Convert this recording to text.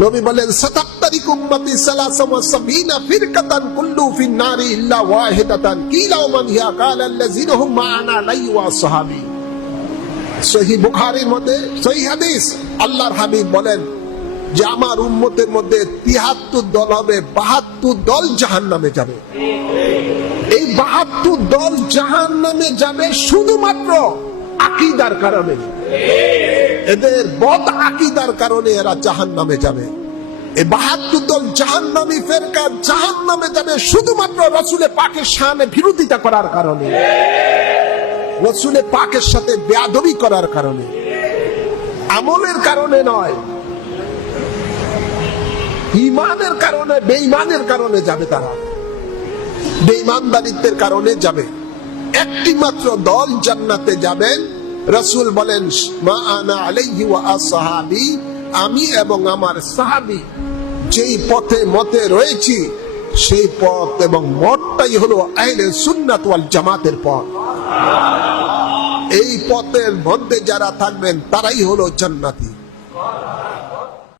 নবী বলেন সাতাক্তারিক উম্মতি সালাসা ওয়া সাবিনা ফিরকাতান কুল্লু ফিন নারি ইল্লা ওয়াহিদাতান কিলা মান হিয়া কালা আল্লাযিনা হুম মা'ানা আলাইহি ওয়া আসহাবি। সহিহ বুখারীর মধ্যে সহিহ হাদিস, আল্লাহর হাবিব বলেন যে আমার উম্মতের মধ্যে ৭৩ দল হবে, ৭২ দল জাহান্নামে যাবে। এই ৭২ দল জাহান্নামে যাবে শুধুমাত্র আকীদার কারণে, এদের বদ আকীদার কারণে এরা জাহান্নামে যাবে। এই ৭২ দল জাহান্নামী ফেরকা জাহান্নামে যাবে শুধুমাত্র রাসূলে পাকের শানে বিরোধিতা করার কারণে, রাসূলে পাকের সাথে বেয়াদবি করার কারণে, আমলের কারণে নয়, ঈমানের কারণে, বেঈমানের কারণে যাবে। তারা বেঈমানদারিত্বের কারণে যাবে। একটি মাত্র দল জান্নাতে যাবেন, রাসূল বলেন মা আনা আলাইহি ওয়া আসহাবি, আমি এবং আমার সাহাবী যেই পথে মতে রয়েছি সেই পথ এবং মতটাই হলো আহলে সুন্নাত ওয়াল জামাতের পথ। এই পথের মধ্যে যারা থাকবেন তারাই হলো জান্নাতি।